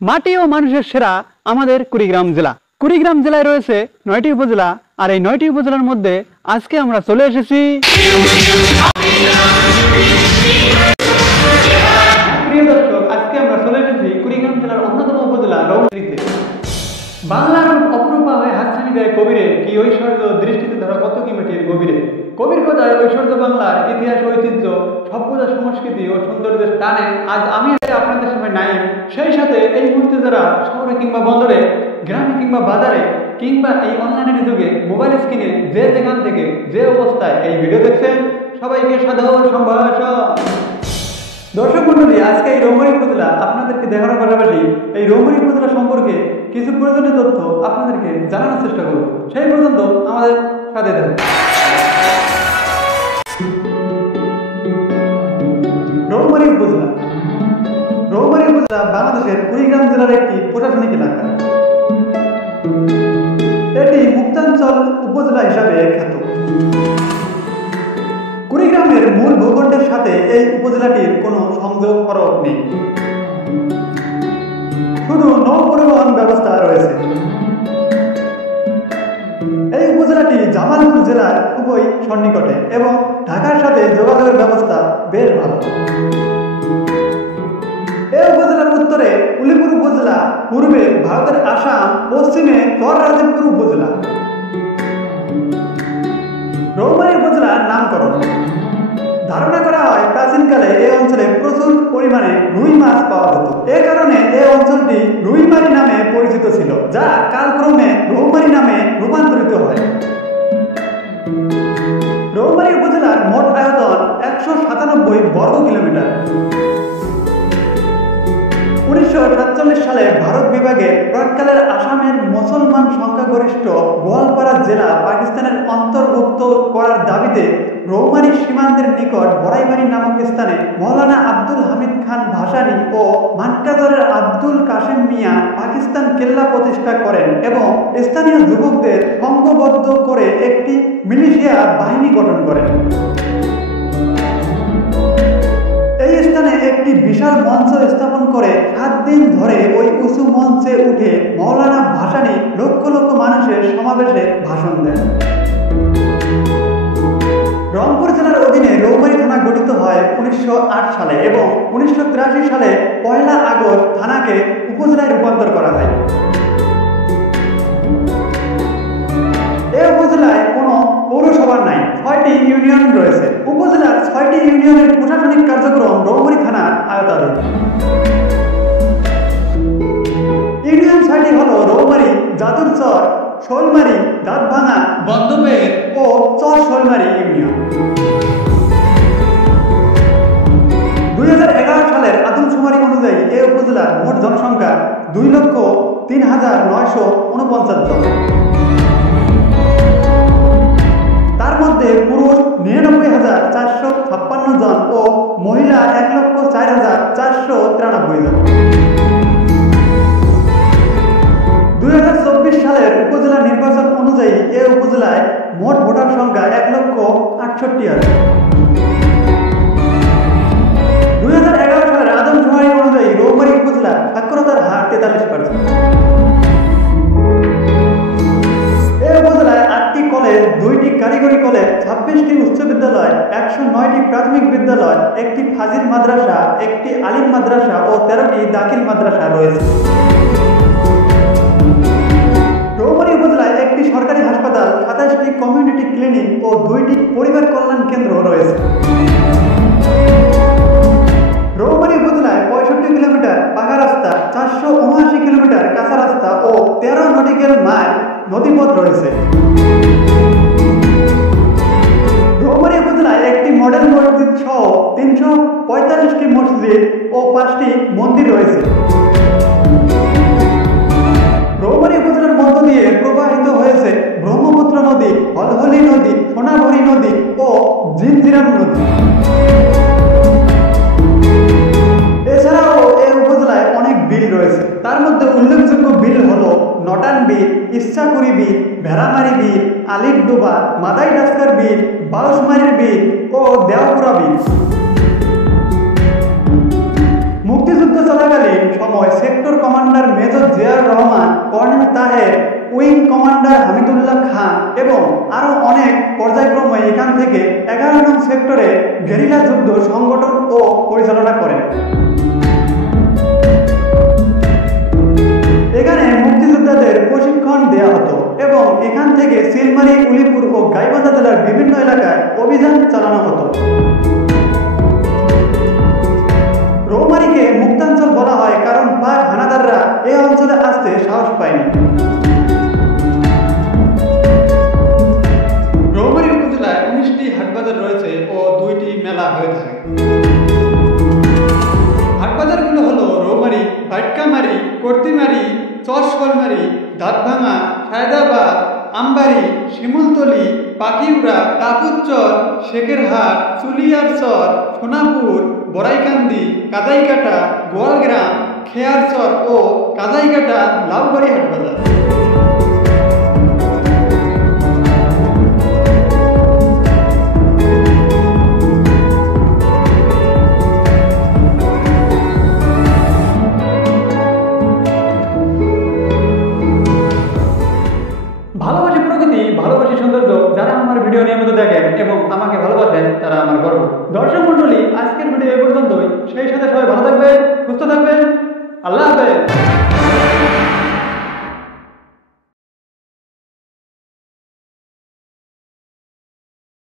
মাটি ও মানুষের সেরা আমাদের কুড়িগ্রাম জেলা। কুড়িগ্রাম জেলায় রয়েছে 9টি উপজেলা, আর এই 9টি উপজেলার মধ্যে আজকে আমরা চলে এসেছি প্রিয় দর্শক, আজকে আমরা চলে এসেছি কুড়িগ্রাম জেলার অন্যতম উপজেলা রৌমারীতে। বাংলার অপরূপা হয়ে হাতছানি দেয় কবিরে, কি ঐশ্বর্য দৃষ্টিতে ধরা কত কি মাটির গভীরে। কবির কথায় ঐশ্বর্য বাংলার ইতিহাস, ঐতিহ্য, সভ্যতা, সংস্কৃতি ও সৌন্দর্যের টানে আজ আমি আপনাদের সামনে নাই। সেই সাথে এই মুহূর্তে যারা শহরে কিংবা বন্দরে, গ্রামে কিংবা বাজারে কিংবা এই অনলাইনের যুগে মোবাইল স্ক্রিনে যে যেখান থেকে যে অবস্থায় এই ভিডিও দেখছেন, সবাইকে সাধারণ সম্ভাষণ। দর্শক মন্ডলী, আজকে এই রৌমারী উপজেলা আপনাদেরকে দেখানোর পাশাপাশি এই রৌমারী উপজেলা সম্পর্কে কিছু প্রয়োজনীয় তথ্য আপনাদেরকে জানানোর চেষ্টা করব। সেই পর্যন্ত আমাদের সাথে থাকুন। রৌমারী উপজেলা। রৌমারী উপজেলা বাংলাদেশের কুড়িগ্রাম জেলার একটি প্রশাসনিক এলাকা। এটি মুক্তাঞ্চল উপজেলা হিসাবে খ্যাত। কুড়িগ্রামের মূল ভূখণ্ডের সাথে এই উপজেলাটির কোনো সংযোগ সড়ক নেই, শুধু নৌ পরিবহন ব্যবস্থা রয়েছে। এই উপজেলাটি জামালপুর জেলার খুবই সন্নিকটে এবং ঢাকার সাথে যোগাযোগের ব্যবস্থা বেশ ভালো। এই উপজেলার উত্তরে উলিপুর উপজেলা, পূর্বে ভারতের আসাম, পশ্চিমে চররাজীবপুর উপজেলা। রৌমারী উপজেলার নামকরণ। ধারণা করা হয় প্রাচীনকালে এই অঞ্চলে প্রচুর পরিমাণে রুই মাছ পাওয়া যেত। এ কারণে এই অঞ্চলটি রুইমারি নামে পরিচিত ছিল, যা কালক্রমে রৌমারী নামে রূপান্তরিত হয়। রৌমারী উপজেলার মোট আয়তন 197 বর্গ কিলোমিটার। 1947 সালে ভারত বিভাগে প্রাক্কালের আসামের মুসলমান সংখ্যাগরিষ্ঠ গোয়ালপাড়া জেলা পাকিস্তানের অন্তর্ভুক্ত করার দাবিতে রৌমারী সীমান্তের নিকট বড়াইবাড়ি নামক স্থানে মৌলানা আব্দুল হামিদ খান ভাসানী ও মানকাজরের আব্দুল কাসেম মিয়া পাকিস্তান কেল্লা প্রতিষ্ঠা করেন এবং স্থানীয় যুবকদের সংঘবদ্ধ করে একটি মিলিশিয়া বাহিনী গঠন করেন। এই স্থানে একটি বিশাল মঞ্চ স্থাপন করে 7 দিন ধরে ওই উঁচু মঞ্চে উঠে মৌলানা ভাসানী লক্ষ লক্ষ মানুষের সমাবেশে ভাষণ দেন। রংপুর জেলার অধীনে রৌমারী থানা গঠিত হয় 1908 সালে এবং 1983 সালে 1 আগস্ট থানাকে উপজেলায় রূপান্তর করা হয়। এই উপজেলায় কোনো পৌরসভা নাই, 6টি ইউনিয়ন রয়েছে। উপজেলার 6টি ইউনিয়নের প্রশাসনিক কার্যক্রম রৌমারী থানার আওতাধীন। ইউনিয়ন 6টি হল রৌমারী, যাদুরচর, শৈলমারী, দাঁতভাঙা, বন্দপের ও চর শৈলমারী ইউনিয়ন। 2011 সালের আদমশুমারি অনুযায়ী এই উপজেলার মোট জনসংখ্যা 2,03,949 জন। তার মধ্যে পুরুষ 99,456 জন ও মহিলা 1,04,493 জন। 2024 সালের উপজেলা নির্বাচন অনুযায়ী এই উপজেলায় মোট ভোটার সংখ্যা 1,68,000। 2011 সালের আদমশুমারি অনুযায়ী রৌমারী উপজেলা সাক্ষরতার হার 43%। এই উপজেলায় 8টি কলেজ, 2টি কারিগরি কলেজ, 26টি উচ্চ বিদ্যালয়, 109টি প্রাথমিক বিদ্যালয়, 1টি ফাজিল মাদ্রাসা, 1টি আলিম মাদ্রাসা ও 13টি দাখিল মাদ্রাসা রয়েছে। রৌমারী উপজেলায় 1টি সরকারি হাসপাতাল, 27টি কমিউনিটি ক্লিনিক ও 2টি পরিবার কল্যাণ কেন্দ্র রয়েছে। রৌমারী উপজেলায় 65 কিলোমিটার পাকা রাস্তা, 479 কিলোমিটার কাঁচা রাস্তা ও 13 নটিক্যাল মাইল নদীপথ রয়েছে। রৌমারী উপজেলায় 1টি মডেল মসজিদ সহ 345টি মসজিদ ও 5টি মন্দির রয়েছে। রৌমারী উপজেলার মধ্য দিয়ে প্রবাহিত হয়েছে ব্রহ্মপুত্র নদী, হলহলি নদী, সোনাভরি নদী ও জিনজিরাম নদী। এছাড়াও এই উপজেলায় অনেক বিল রয়েছে। তার মধ্যে উল্লেখযোগ্য বিল হলো নটান বিল, ইচ্ছাকুড়ি বিল, ভেড়ামারি বিল, আলিরডোবা, মাদাই ডাস্কার বিল, বাউসমারির বিল ও দেওপুরা বিল। মুক্তি মুক্তিযুদ্ধ চলাকালীন সময় sector commander major Ziaur Rahman, colonel Taher, wing commander Hamidullah Khan এবং আরও অনেক পর্যায়ক্রমে এখান থেকে 11 নং সেক্টরে গেরিলা যুদ্ধ সংগঠন ও পরিচালনা করেন। এখানে মুক্তিযোদ্ধাদের প্রশিক্ষণ দেওয়া হতো এবং এখান থেকে সিলমারি, উলিপুর ও গাইবান্ধা জেলার বিভিন্ন এলাকায় অভিযান চালানো হতো। রৌমারীকে মুক্তাঞ্চল বলা হয় কারণ পাক হানাদাররা এই অঞ্চলে আসতে সাহস পায়নি। রৌমারী উপজেলায় 19টি হাটবাজার রয়েছে ও 2টি মেলা হয়ে থাকে। হাটবাজারগুলো হলো রৌমারী, বাইটকামারি, কর্তিমারি, চরশোলমারি, দাঁতভাঙা, সায়দাবাদ, আমবাড়ি, শিমুলতলি, পাখিউড়া, টাপুরচর, শেখেরহাট, চুলিয়ারচর, সোনাপুর, বড়াইকান্দি, কাজাইকাটা, গোয়ালগ্রাম, খেয়ারচর ও কাজাইকাটা লাউবাড়ি হাটবাজার। ভালোবাসি প্রকৃতি, ভালোবাসি সৌন্দর্য। যারা আমার ভিডিও নিয়মিত দেখেন এবং আমাকে ভালোবাসেন তারা আমার গর্ব। দর্শক মন্ডলী, আজকের ভিডিও এ পর্যন্তই। সেই সাথে সবাই ভালো থাকবেন, সুস্থ থাকবেন।